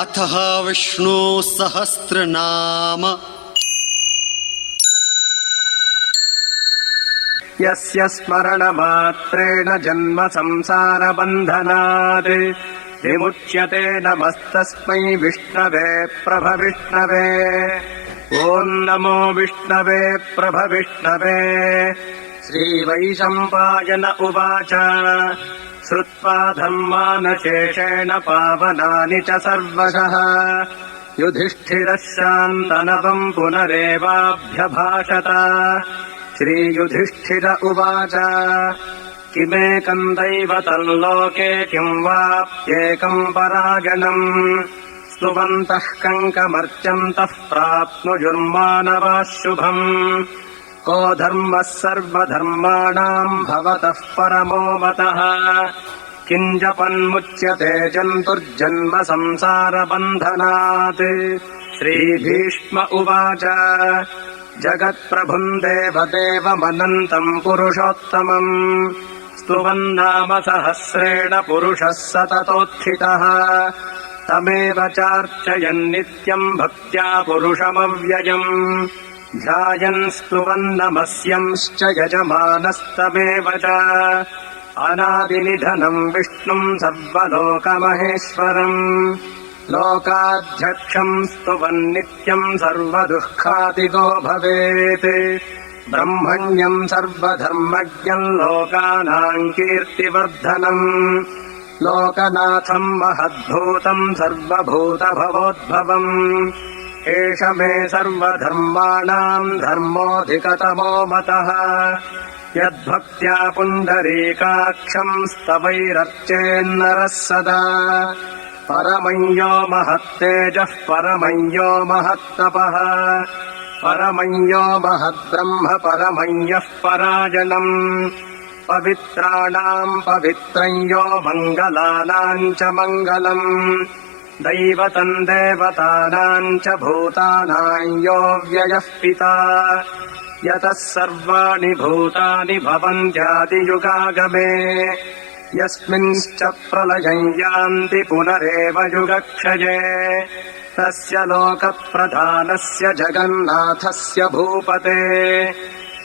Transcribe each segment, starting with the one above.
अथः विष्णोः सहस्रनाम यस्य स्मरणमात्रेण जन्म संसारबन्धनात् विमुच्यते नमस्तस्मै विष्णवे प्रभविष्णवे। ॐ नमो विष्णवे प्रभविष्णवे। श्रीवैशम्पायन उवाच श्रुत्वा धर्मानशेषेण पावनानि च सर्वशः युधिष्ठिरः शान्तनवम् पुनरेवाभ्यभाषत। श्रीयुधिष्ठिर उवाच किमेकम् दैवतम् लोके किम् वाप्येकम् परागणम् स्तुवन्तः कङ्कमर्चन्तः प्राप्नुयुर्मानवाः शुभम्। को धर्मः सर्वधर्माणाम् भवतः परमो मतः किम् जपन्मुच्यते जन्तुर्जन्म संसारबन्धनात्। श्रीभीष्म उवाच जगत्प्रभुम् देवदेवमनन्तम् पुरुषोत्तमम् स्तुवन्नाम सहस्रेण पुरुषः सततोत्थितः तमेव चार्चयन्नित्यम् भक्त्या पुरुषमव्ययम् ध्यायन् स्तुवन्नमस्यंश्च यजमानस्तमेव च अनादिनिधनम् विष्णुम् सर्वलोकमहेश्वरम् लोकाध्यक्षम् स्तुवन्नित्यम् सर्वदुःखातिगो भवेत् ब्रह्मण्यम् सर्वधर्मज्ञम् लोकानाम् कीर्तिवर्धनम् लोकनाथम् महद्भूतम् सर्वभूतभवोद्भवम् एष मे सर्वधर्माणाम् धर्मोऽधिकतमो मतः यद्भक्त्या पुण्डरीकाक्षम् स्तवैरर्चेन्नरः सदा परमञ्यो महत्तेजः परमञ्यो महत्तपः परमञ्यो महद्ब्रह्म परमञ्यः पराजनम् पवित्राणाम् पवित्रञ्यो मङ्गलानाम् च मङ्गलम् दैवतम् देवतानाम् च भूतानाम् यो व्ययः पिता यतः सर्वाणि भूतानि भवन्त्यादियुगागमे यस्मिंश्च प्रलयम् यान्ति पुनरेव युगक्षये तस्य लोकप्रधानस्य जगन्नाथस्य भूपते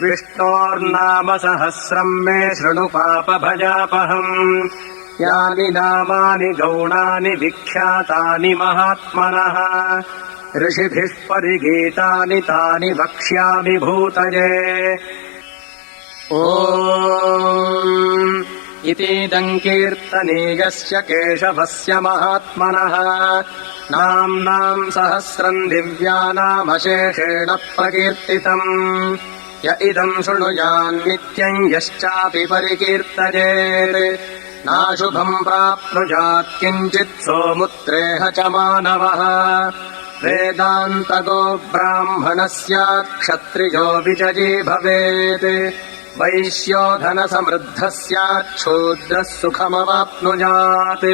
विष्णोर्नाम सहस्रम् मे शृणु पापभयापहम् यानि नामानि गौणानि विख्यातानि महात्मनः ऋषिभिः परिगीतानि तानि वक्ष्यामि भूतये। ॐ इतीदम् कीर्तनीयस्य केशवस्य महात्मनः नाम्नाम् सहस्रम् दिव्यानामशेषेण प्रकीर्तितम् य इदम् शृणुयान्नित्यम् यश्चापि परिकीर्तयेत् नाशुभम् प्राप्नुयात् किञ्चित् सोमुत्रेह च मानवः वेदान्तगो ब्राह्मणः स्यात् क्षत्रियो विजयी भवेत् वैश्यो धनसमृद्धः स्यात् शूद्रः सुखमवाप्नुयात्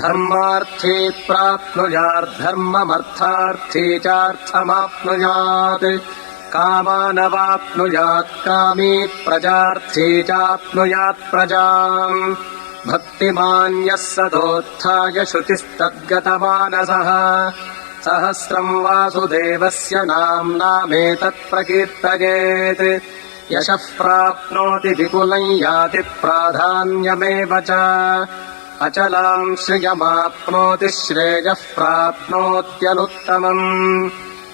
धर्मार्थी प्राप्नुयाद्धर्ममर्थार्थी चार्थमाप्नुयात् कामानवाप्नुयात् कामी प्रजार्थी चाप्नुयात् प्रजाम् भक्तिमान् यः सदोत्थाय शुचिस्तद्गतमानसः सहस्रम् वासुदेवस्य नाम्नामेतत् प्रकीर्तयेत् यशः प्राप्नोति विपुलम् याति प्राधान्यमेव च अचलाम् श्रियमाप्नोति श्रेयः प्राप्नोत्यनुत्तमम्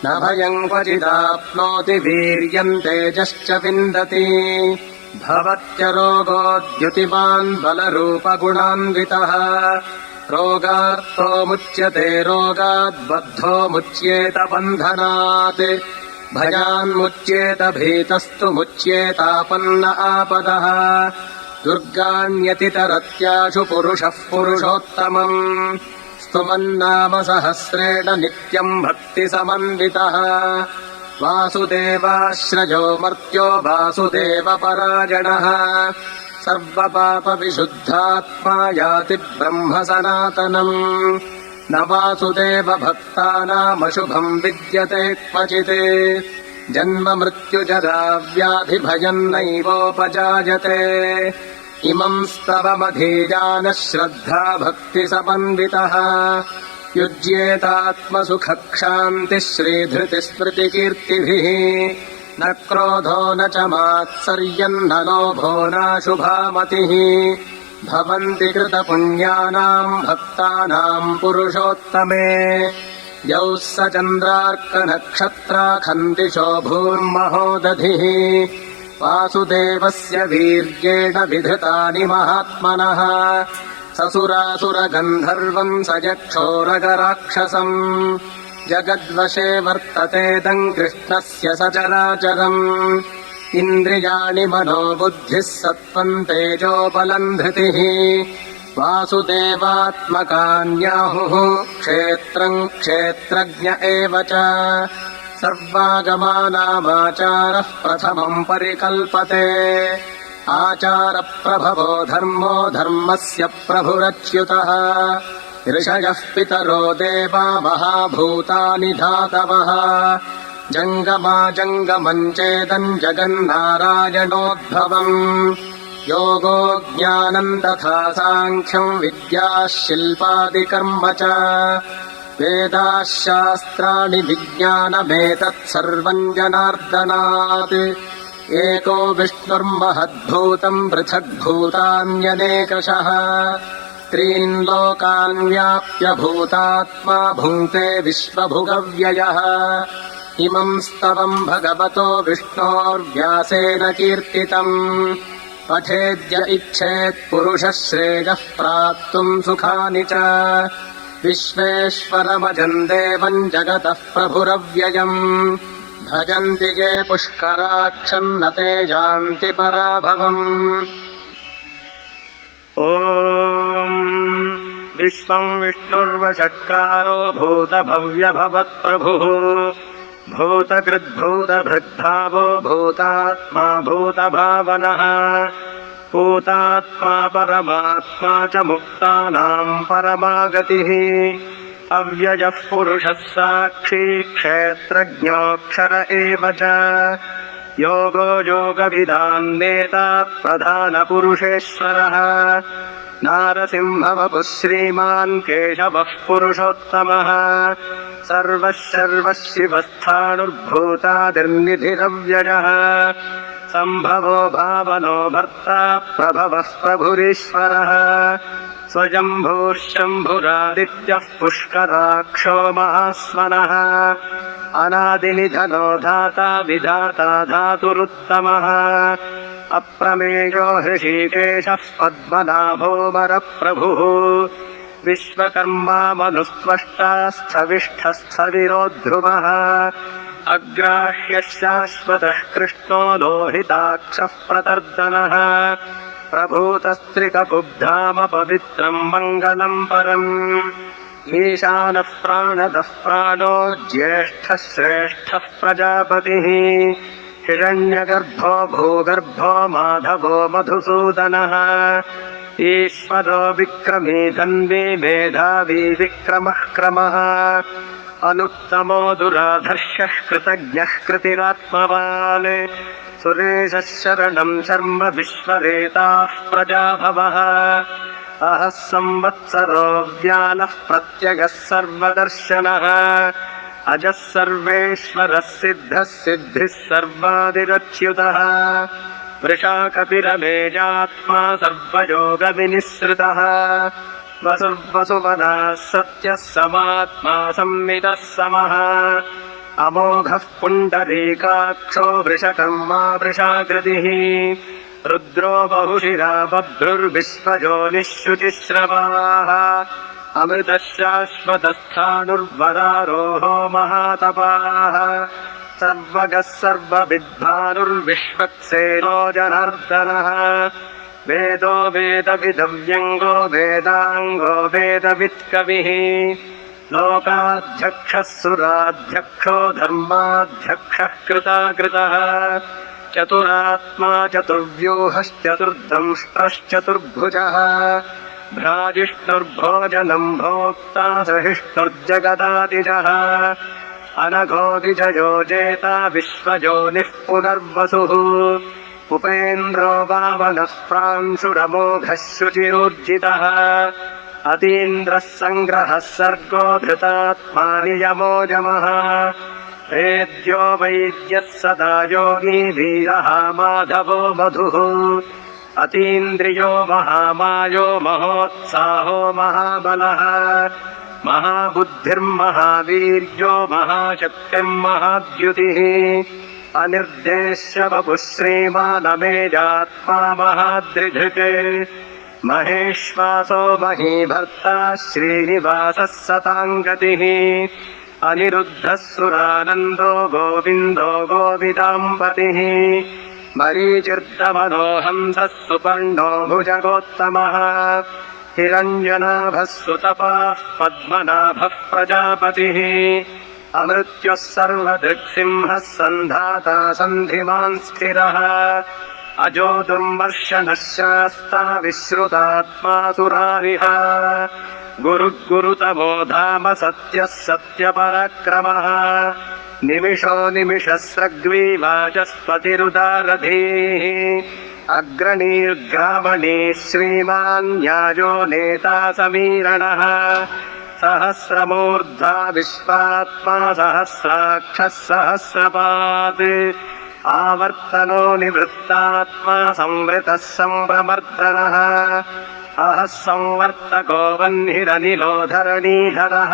न भयम् क्वचिदाप्नोति वीर्यम् तेजश्च विन्दति भवत्यरोगोद्युतिमान् बलरूपगुणान्वितः रोगार्तो मुच्यते रोगाद्बद्धो मुच्येत बन्धनात् भयान्मुच्येत भीतस्तु मुच्येतापन्न आपदः दुर्गाण्यतितरत्याशु पुरुषः पुरुषोत्तमम् स्तुमन्नाम सहस्रेण नित्यम् भक्तिसमन्वितः वासुदेवाश्रयो मर्त्यो वासुदेवपरायणः सर्वपापविशुद्धात्मा याति ब्रह्म सनातनम् न वासुदेव भक्तानामशुभम् विद्यते क्वचित् जन्म मृत्युजरा व्याधिभयम् नैवोपजायते इमम् स्तवमधीजानः श्रद्धा भक्तिसमन्वितः युज्येतात्मसुखक्षान्तिः श्रीधृतिस्मृतिकीर्तिभिः न क्रोधो न च मात्सर्यन्न लोभो नाशुभा मतिः भवन्ति कृतपुण्यानाम् भक्तानाम् पुरुषोत्तमे यौ स चन्द्रार्कनक्षत्राखन्दिशो भूर्महोदधिः वासुदेवस्य वीर्येण विधृतानि महात्मनः ससुरासुरगन्धर्वम् स यक्षोरगराक्षसम् जगद्वशे वर्ततेदम् कृष्णस्य सचराचरम् इन्द्रियाणि मनो बुद्धिः सत्त्वम् तेजोबलम् धृतिः वासुदेवात्मकान्याहुः क्षेत्रम् क्षेत्रज्ञ एव च सर्वागमानामाचारः प्रथमम् परिकल्पते आचारप्रभवो धर्मो धर्मस्य प्रभुरच्युतः ऋषयः पितरो देवा महाभूतानि धातवः जङ्गमा जङ्गमम् चेदम् जगन्नारायणोद्भवम् योगो ज्ञानम् तथा साङ्ख्यम् विद्याः शिल्पादिकर्म च वेदाः शास्त्राणि विज्ञानमेतत् सर्वम् जनार्दनात् एको विष्णुर्महद्भूतम् पृथग्भूतान्यनेकशः त्रीन् लोकान् व्याप्य भूतात्मा भुङ्क्ते विश्वभुगव्ययः इमम् स्तवम् भगवतो विष्णोर्व्यासेन कीर्तितम् पठेद्य इच्छेत् पुरुषः श्रेयः प्राप्तुम् सुखानि च विश्वेश्वरमजम् देवम् जगतः प्रभुरव्ययम् भजन्ति ये पुष्कराक्षम् न ते यान्ति पराभवम् ॐ विश्वम् विष्णुर्वषट्कारो भूतभव्यभवत्प्रभुः भूतकृद्भूतभृद्भावो भूतात्मा भूतभावनः भूतात्मा परमात्मा च मुक्तानाम् परमागतिः अव्ययः पुरुषः साक्षी क्षेत्रज्ञोऽक्षर एव च योगो योगविदाम् नेता प्रधानपुरुषेश्वरः नारसिंहवपुः श्रीमान् केशवः पुरुषोत्तमः सर्वः शर्वः शिवस्थाणुर्भूतादिर्निधिरव्ययः सम्भवो भावनो भर्ता प्रभवः प्रभुरीश्वरः स्वयम्भूः शम्भुरादित्यः पुष्कराक्षो महास्वनः अनादिनिधनो धाता विधाता धातुरुत्तमः अप्रमेयो हृषीकेशः पद्मनाभो वरप्रभुः विश्वकर्मा मनुस्त्वष्टा स्थविष्ठस्थविरो ध्रुवः अग्राह्यः शाश्वतः कृष्णो लोहिताक्षः प्रतर्दनः प्रभूतस्त्रिककुब्धाम पवित्रम् मङ्गलम् परम् ईशानः प्राणदः प्राणो ज्येष्ठः श्रेष्ठः प्रजापतिः हिरण्यगर्भो भूगर्भो माधवो मधुसूदनः ईश्वरो विक्रमी धन्वी मेधावी विक्रमः क्रमः अनुत्तमो दुराधर्षः कृतज्ञः कृतिरात्मवान् सुरेशः शरणम् शर्म विश्वरेताः प्रजाभवः अहः संवत्सरो व्यानः प्रत्यगः सर्वदर्शनः अजः सर्वेश्वरः सिद्धः सिद्धिः सर्वादिरच्युतः वृषाकपिरमेजात्मा सर्वयोगविनिःसृतः वसुवसुवनः सत्यः समात्मा संविदः समः अमोघः पुण्डरीकाक्षो वृषकर्मा वृषाकृतिः रुद्रो बहुशिरा बभ्रुर्विश्वयोनिः शुचिश्रवाः अमृतः शाश्वतस्थाणुर्वरारोहो महातपाः सर्वगः सर्वविद्वानुर्विश्वक्सेनो जनार्दनः वेदो वेदविदव्यङ्गो वेदाङ्गो वेदवित्कविः लोकाध्यक्षः सुराध्यक्षो धर्माध्यक्षः कृताकृतः चतुरात्मा चतुर्व्यूहश्चतुर्दंष्ट्रश्चतुर्भुजः भ्राजिष्णुर्भोजनम् भोक्ता सहिष्णुर्जगदादिजः अनघोऽधिजयो जेता विश्वयोनिः पुनर्वसुः उपेन्द्रो वामनः प्रांशुरमोघः शुचिरूर्जितः अतीन्द्रः सङ्ग्रहः सर्गो धृतात्मा नियमो यमः वेद्यो वैद्यः सदा योगी वीरः माधवो मधुः अतीन्द्रियो महामायो महोत्साहो महाबलः महाबुद्धिर्महावीर्यो महाशक्तिर्महाद्युतिः अनिर्देश्य वपुः श्रीमानमेजात्मा महाद्रिधृक् महेश्वासो महीभर्ता श्रीनिवासः सताङ्गतिः अनिरुद्धः सुरानन्दो गोविन्दो गोविदाम्पतिः मरीचिर्दमनोहंसः सुपर्णो भुजगोत्तमः हिरण्यनाभः सुतपाः पद्मनाभः प्रजापतिः अमृत्युः सर्वदृक्सिंहः सन्धाता सन्धिमान् स्थिरः अजो दुर्मर्शनः शास्ता विश्रुतात्मा सुरारिः गुरुतमो धाम सत्यः सत्यपराक्रमः निमिषो निमिषस्रग्वी वाचस्पतिरुदारधीः अग्रणीर्ग्रामणी श्रीमान् न्यायो नेता समीरणः सहस्रमूर्धा विश्वात्मा सहस्राक्षः सहस्रपात् आवर्तनो निवृत्तात्मा संवृतः सम्प्रमर्दनः अहः संवर्तको वह्निरनिलो धरणीधरः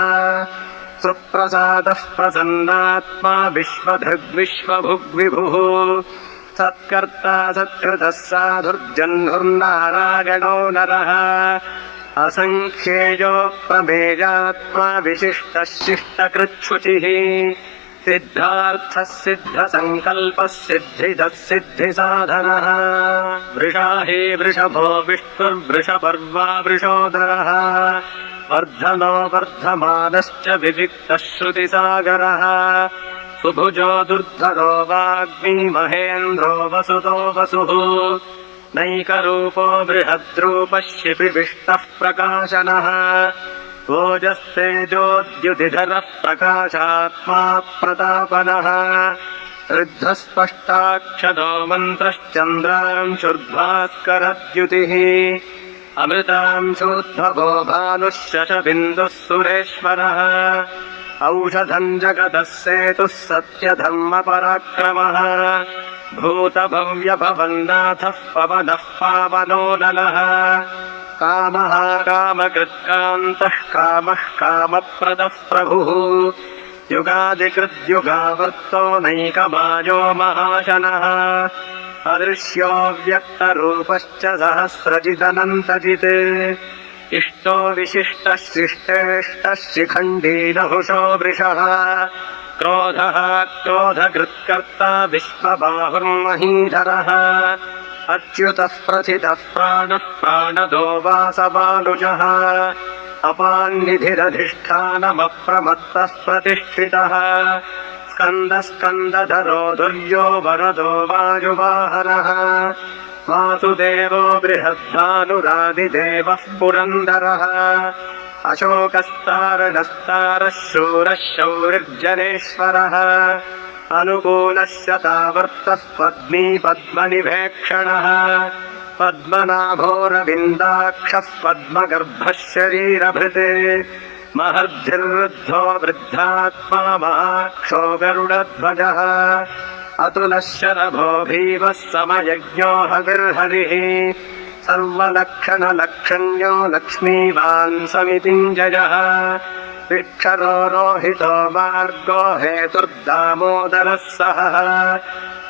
सुप्रसादः प्रसन्नात्मा विश्वभुग्विभुः सत्कर्ता सत्कृतः साधुर्जह्नुर्नारायणो नरः असङ्ख्येयो प्रमेयात्मा विशिष्टः शिष्टकृच्छुचिः सिद्धार्थः सिद्धसङ्कल्पः सिद्धिदः सिद्धिसाधनः वृषा हि वृषभो विष्णुर्वृषपर्वा वृषोदरः वर्धनो वर्धमानश्च विविक्तः श्रुतिसागरः सुभुजो दुर्धरो वाग्मी महेन्द्रो वसुतो वसुः नैकरूपो बृहद्रूपः शिपिविष्टः प्रकाशनः ओजस्तेजोद्युतिधरः प्रकाशात्मा प्रतापनः ऋद्धस्पष्टाक्षरो मन्त्रश्चन्द्रांशुर्भास्करद्युतिः अमृतांशूद्भवो भानुः शशबिन्दुः सुरेश्वरः औषधम् जगतः सेतुः सत्यधर्मपराक्रमः भूतभव्यभवन्नाथः पवनः पावनो नलः कामः कामकृत्कान्तः कामः कामप्रदः प्रभुः युगादिकृद्युगावर्तो नैकमायो महाशनः अदृश्यो व्यक्तरूपश्च सहस्रजिदनन्तजित् इष्टो विशिष्टः शिष्टेष्टः शिखण्डी नहुषो वृषः क्रोधः क्रोधकृत्कर्ता विश्वबाहुर्महीधरः अच्युतः प्रथितः प्राणः प्राणदो वासबालुजः अपान्निधिरधिष्ठानमप्रमत्तः प्रतिष्ठितः स्कन्दस्कन्दधरो दुर्यो वरदो वायुवाहनः वासुदेवो बृहद्भानुरादिदेवः पुरन्दरः अशोकस्तारणस्तारः शूरः शौरिर्जनेश्वरः अनुकूलः शतावर्तः पद्मी पद्मनिभेक्षणः पद्मनाभोरविन्दाक्षः पद्मगर्भः शरीरभृत् महर्धिर्वृद्धो वृद्धात्मा महाक्षो गरुडध्वजः अतुलः शरभो भीमः समयज्ञो हविर्हरिः सर्वलक्षणलक्षण्यो लक्ष्मीवान् समितिञ्जयः विक्षरो रोहितो मार्गो हेतुर्दामोदरः सहः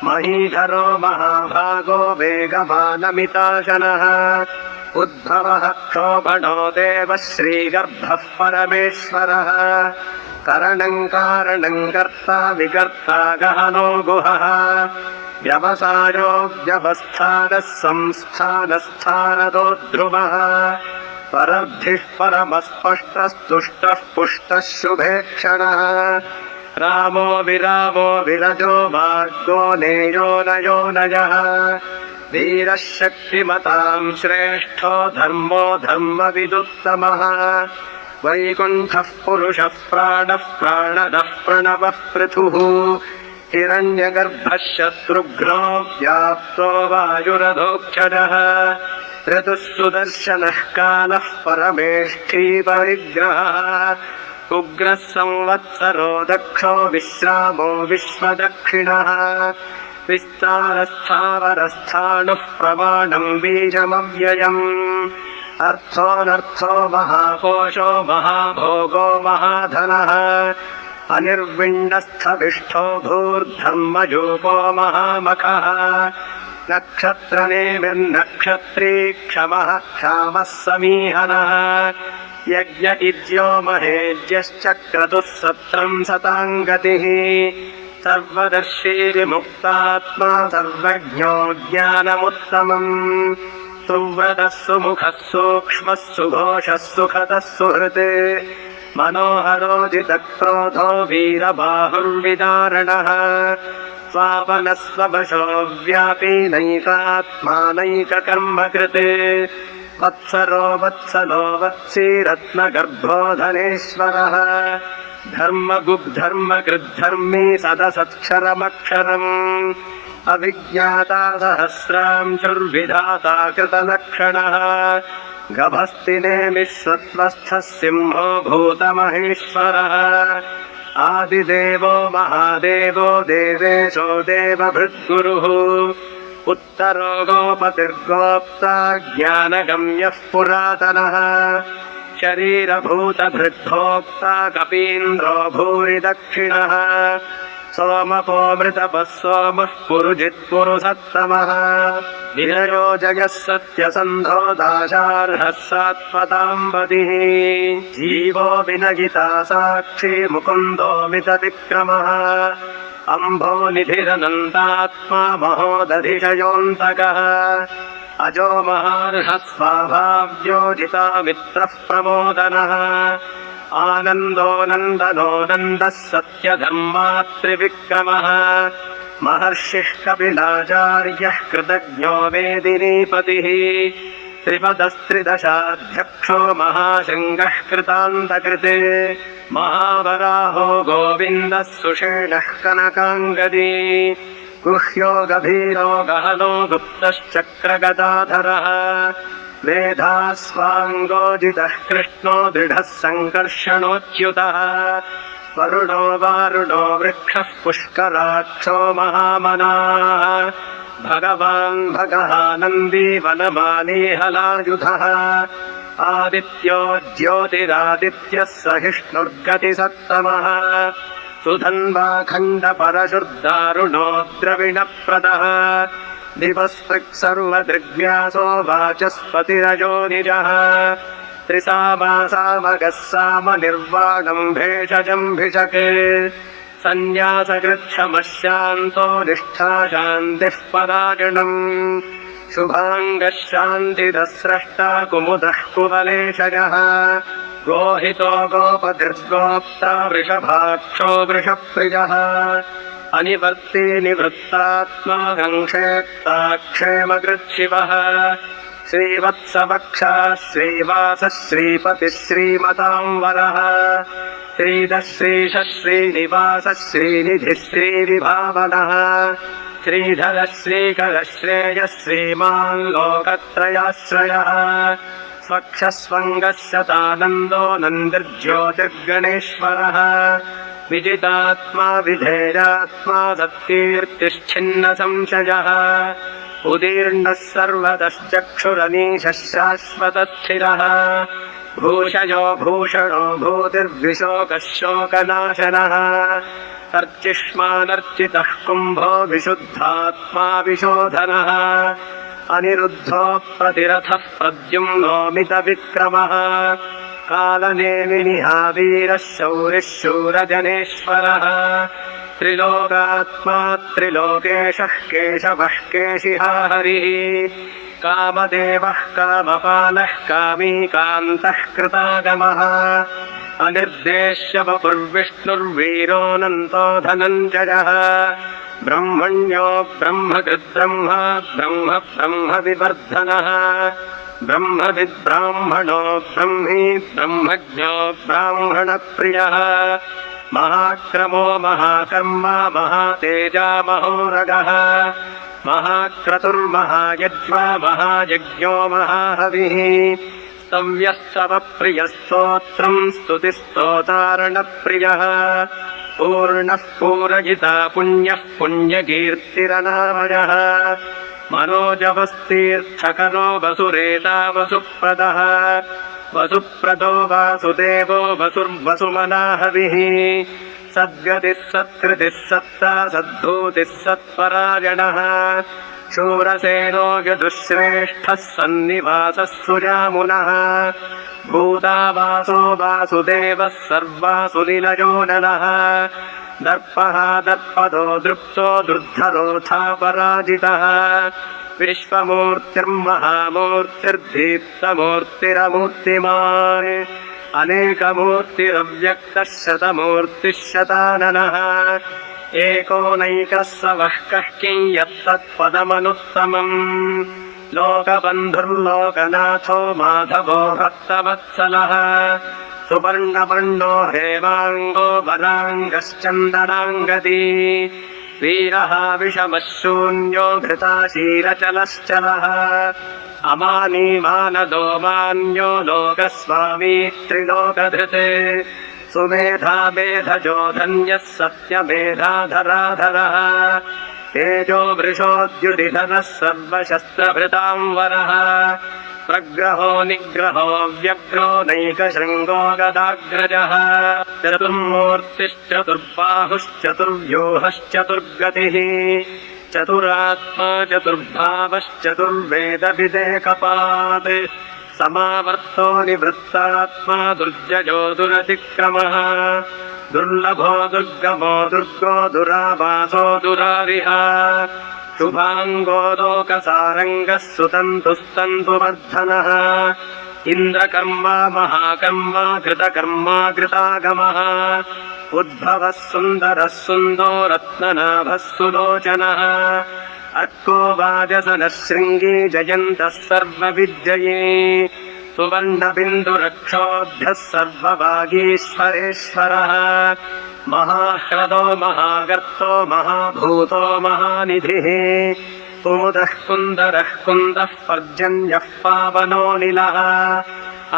महीधरो महाभागो वेगवानमिताशनः उद्भवः क्षोभणो देवः श्रीगर्भः परमेश्वरः करणम् कारणम् कर्ता विकर्ता गहनो गुहः व्यवसायो व्यवस्थानः संस्थानस्थानदो ध्रुवः परब्धिः परमस्पष्टस्तुष्टः पुष्टः शुभेक्षणः रामो विरजो मार्गो नेयो नयो नयः वीरः शक्तिमताम् श्रेष्ठो धर्मो धर्मविदुत्तमः वैकुण्ठः पुरुषः प्राणः प्राणदः प्रणवः पृथुः हिरण्यगर्भः शत्रुघ्नो व्याप्तो वायुरधोक्षजः ऋतुः सुदर्शनः कालः परमेष्ठी परिग्रहः उग्रः संवत्सरो दक्षो विश्रामो विश्वदक्षिणः विस्तारस्थावरस्थाणुः प्रमाणम् बीजमव्ययम् अर्थोऽनर्थो महाकोशो महाभोगो महाधनः अनिर्विण्णस्थविष्ठो भूर्धर्मजूपो महामखः नक्षत्रनेमिर्नक्षत्री क्षमः क्षामः समीहनः यज्ञ इज्यो महेज्यश्च क्रतुः सत्रम् सताम् गतिः सर्वदर्शी विमुक्तात्मा सर्वज्ञो ज्ञानमुत्तमम् सुव्रतः सुमुखः सूक्ष्मः सुघोषः सुखतः सुहृत् मनोहरोजितक्रोधो वीरबाहुर्विदारणः स्वापनः स्ववशो व्यापी नैकात्मा नैककर्मकृत् वत्सरो वत्सलो वत्सी रत्नगर्भो धनेश्वरः धर्मगुग्धर्मकृद्धर्मी सदसत्क्षरमक्षरम् अविज्ञाता सहस्रांशुर्विधाता कृतलक्षणः गभस्तिनेमिः सत्त्वस्थः सिंहो भूतमहेश्वरः आदिदेवो महादेवो देवेशो देवभृद्गुरुः उत्तरो गोपतिर्गोप्ता ज्ञानगम्यः पुरातनः शरीरभूतभृद्भोक्ता कपीन्द्रो भूरि दक्षिणः सोमपोमृतपः सोमः पुरुजित्पुरुषत्तमः विनयो जगः सत्यसन्धो दाशार्हः सात्वताम्बतिः जीवो विनगिता साक्षी मुकुन्दो मितविक्रमः अम्भो निधिरनन्तात्मा महोदधिशयोऽन्तकः अजो महार्हः स्वाभाव्योजिता मित्रः प्रमोदनः आनन्दो नन्दनो नन्दः सत्यधर्मात्रिविक्रमः महर्षिः कपिलाचार्यः कृतज्ञो वेदिनीपतिः त्रिपदस्त्रिदशाध्यक्षो महाशृङ्गः कृतान्तकृते महावराहो गोविन्दः सुषेणः कनकाङ्गदी गुह्यो गभीरो गहनो गुप्तश्चक्रगदाधरः वेधास्वाङ्गोजितः कृष्णो दृढः सङ्कर्षणोच्युतः वरुणो वारुणो वृक्षः पुष्कराक्षो महामनाः भगवान् भगः नन्दी वनमाली हलायुधः आदित्यो ज्योतिरादित्यः सहिष्णुर्गतिसत्तमः सुधन्वाखण्डपरशुर्दारुणो द्रविणप्रदः दिवस्पृक् सर्वदृग्व्यासो वाचस्पतिरजो निजः त्रिसामासामगः सामनिर्वाणम् भेषजम् भिषके सन्न्यासकृच्छमः शान्तो निष्ठा शान्तिः परायणम् शुभाङ्गः शान्तिदः स्रष्टा कुमुदः कुवलेशयः गोहितो गोपतिर्गोप्ता वृषभाक्षो वृषप्रियः अनिवर्ती निवृत्तात्मा गङ्क्षेप्ता क्षेमकृच्छिवः श्रीवत्सवक्षा श्रीवासः श्रीपतिः श्रीमताम्बरः श्रीधः श्रीशः श्रीनिवासः श्रीनिधिः श्रीविभावनः श्रीधरः श्रीकरः श्रेयः श्रीमान् लोकत्रयाश्रयः स्वक्षस्वङ्गः शतानन्दो नन्दिर्ज्योतिर्गणेश्वरः विजितात्मा विधेयात्मा सत्कीर्तिश्छिन्नसंशयः उदीर्णः सर्वतश्चक्षुरनीशः शाश्वतस्थिरः भूषयो भूषणो भूतिर्विशोकः शोकनाशनः अर्चिष्मानर्चितः कुम्भो विशुद्धात्मा विशोधनः अनिरुद्धो प्रतिरथः प्रद्युम्नो मितविक्रमः कालनेमिनिः वीरः शौरिः शूरजनेश्वरः त्रिलोकात्मा त्रिलोकेशः केशवः केशिहा हरिः कामदेवः कामपालः कामी कान्तः कृतागमः अनिर्देश्य वपुर्विष्णुर्वीरोऽनन्तो धनञ्जयः ब्रह्मण्यो ब्रह्मकृद्ब्रह्म ब्रह्म ब्रह्मविवर्धनः ब्रह्मविद्ब्राह्मणो ब्रह्मी ब्रह्मज्ञो ब्राह्मणप्रियः महाक्रमो महाकर्मा महातेजा महोरगः महाक्रतुर्महायज्वा महायज्ञो महाहविः स्तव्यस्तवप्रियस्तोत्रम् स्तुतिस्तोतारणप्रियः पूर्णः पूरयिता पुण्यः पुण्यकीर्तिरनामयः मनोजवस्तीर्थकरो वसुरेता वसुप्रदः वसुप्रदो वासुदेवो वसुर्वसुमनाहविः सद्गतिः सत्कृतिः सत्ता सद्भूतिः सत्परायणः शूरसेनो यदुश्रेष्ठः सन्निवासः सुजामुनः भूतावासो वासुदेवः सर्वासुनिलयो नलः दर्पः दर्पदो दृप्तो दुर्धरोऽर्थापराजितः विश्वमूर्तिर्महामूर्तिर्दीप्तमूर्तिरमूर्तिमान् अनेकमूर्तिरव्यक्तः शतमूर्तिः शताननः एकोनैकः स वः कः किं यत्तत्पदमनुत्तमम् लोकबन्धुर्लोकनाथो माधवो भक्तवत्सलः सुवर्णवर्णो हेमाङ्गो वराङ्गश्चन्दनाङ्गदी वीरः विषमः शून्यो घृताशीलचलश्चलः अमानी मानदो मान्यो लोकस्वामी त्रिलोकधृते सुमेधा मेधजो धन्यः सत्यमेधाधराधरः तेजो वृषोद्युतिधरः सर्वशस्त्रभृतांवरः प्रग्रहो निग्रहो व्यग्रो नैकशृङ्गो गदाग्रजः चतुर्मूर्तिश्चतुर्बाहुश्चतुर्व्यूहश्चतुर्गतिः चतुरात्मा चतुर्भावश्चतुर्वेदविदेकपात् समावर्तो निवृत्तात्मा दुर्जयो दुरतिक्रमः दुर्लभो दुर्गमो दुर्गो दुरावासो दुरारिः शुभाङ्गो लोकसारङ्गः सुतन्तुस्तन्तुवर्धनः इन्द्रकर्मा महाकर्मा कृतकर्मा कृतागमः उद्भवः सुन्दरः सुन्दो रत्ननाभः सुलोचनः अर्को वाजसनः शृङ्गी जयन्तः सर्वविद्यये सुवर्णबिन्दुरक्षोभ्यः सर्ववागीश्वरेश्वरः महाह्रदो महागर्तो महाभूतो महानिधिः कुमुदः कुन्दरः कुन्दः पर्जन्यः पावनोऽनिलः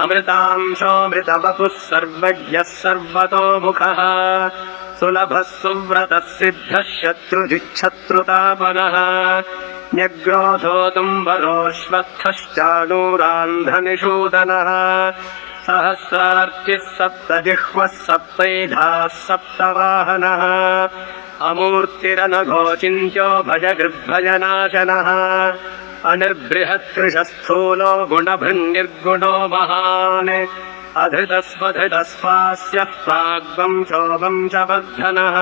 अमृतांशोऽमृतवपुः सर्वज्ञः सर्वतोमुखः सुलभः सुव्रतः सिद्धः शत्रुजिच्छत्रुतापनः न्यग्रोधो तुम्बरोऽश्वत्थश्चाणूरान्धनिषूदनः सहस्रार्चिः सप्तजिह्वः सप्तैधाः सप्तवाहनः अमूर्तिरनघोचिन्त्यो भजगृद्भजनाशनः अनिर्बृहत्कृशस्थूलो गुणभृन्निर्गुणो महान् अधृतस्वधृतस्वास्यः प्राग्वंशो वंशवर्धनः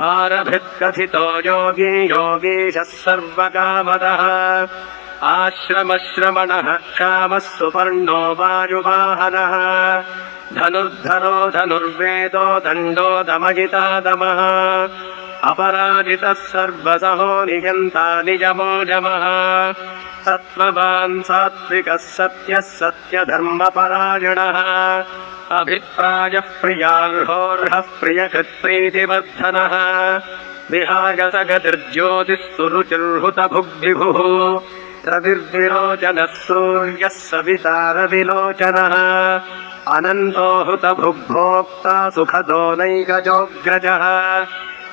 भारभृत्कथितो योगी योगीशः सर्वकामदः आश्रमश्रमणः क्षामः सुपर्णो वायुवाहनः धनुर्धरो धनुर्वेदो दण्डो दमयिता दमः अपराजितः सर्वसहो नियन्ता निजमो जमः सत्त्ववान् सात्विकः सत्यः सत्यधर्मपरायणः अभिप्रायः प्रियार्होर्हः प्रियकृत्प्रीतिवर्धनः विहाय सगतिर्ज्योतिः सुरुचिर्हुतभुग्विभुः रविर्विलोचनः सूर्यः सवितारविलोचनः अनन्तो हुतभुग्भोक्ता सुखदो नैकजोऽग्रजः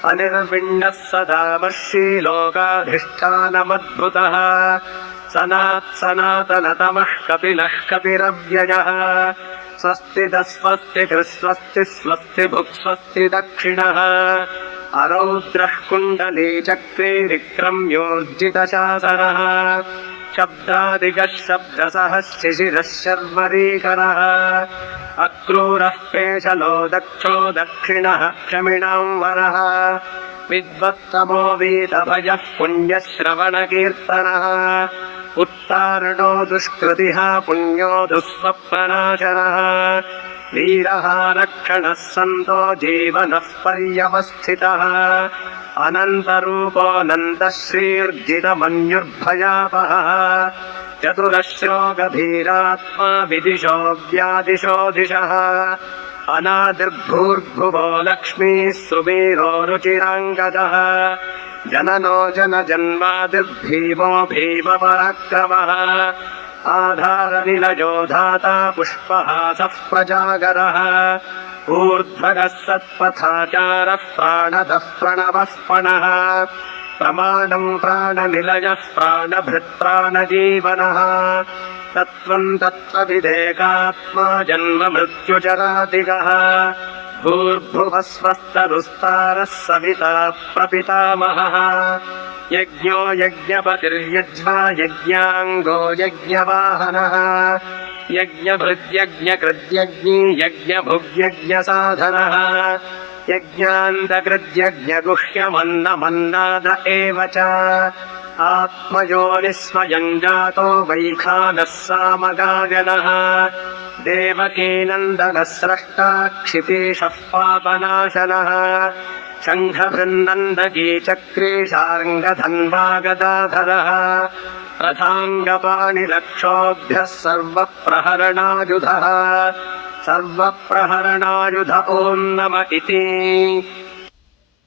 अनिर्विण्णः सदा वर्षी लोकाधिष्ठानमद्भुतः सनात्सनातनतमः कपिलः कपिरव्ययः स्वस्तितः स्वस्ति कृस्वस्ति स्वस्ति भुक्स्वस्ति दक्षिणः अरौद्रः कुण्डली चक्रे विक्रम्योर्जितशासनः शब्दादिगः शब्दसः शिशिरः शर्वरीकरः अक्रूरः पेशलो दक्षो दक्षिणः क्षमिणांवरः विद्वत्तमो वीतभयः पुण्यश्रवणकीर्तनः उत्तारणो दुष्कृतिः पुण्यो दुःस्वप्ननाशनः वीरः रक्षणः सन्तो जीवनः पर्यवस्थितः अनन्तरूपोऽनन्तः श्रीर्जितमन्युर्भयापहः चतुरश्रो गभीरात्मा विदिशो व्यादिशो दिशः अनादिर्भूर्भुवो लक्ष्मीः सुवीरो रुचिराङ्गदः जननो जनजन्मादिर्भीमो भीमपराक्रमः आधारनिलयो धाता पुष्पहासः प्रजागरः ऊर्ध्वगः सत्पथाचारः प्राणदः प्रणवः प्रमाणम् प्राणनिलयः प्राणभृत्प्राणजीवनः तत्त्वम् तत्त्वविदेकात्मा जन्म मृत्युजरादिगः भूर्भुवः स्वस्तरुस्तारः सविता प्रपितामहः यज्ञो यज्ञपतिर्यज्वा यज्ञाङ्गो यज्ञवाहनः यज्ञभृद्यज्ञकृद्यज्ञी यज्ञभुग्यज्ञसाधनः यज्ञान्तकृद्यज्ञगुह्यमन्नमन्नाद एव च आत्मयोनिः स्वयम् जातो वैखानः सामगायनः देवकीनन्दनः स्रष्टा क्षितीशः पापनाशनः शङ्खभृन्नन्दकी चक्रे शार्ङ्गधन्वागदाधरः रथाङ्गपाणिलक्षोभ्यः सर्वप्रहरणायुधः सर्वप्रहरणायुध ॐ नम इति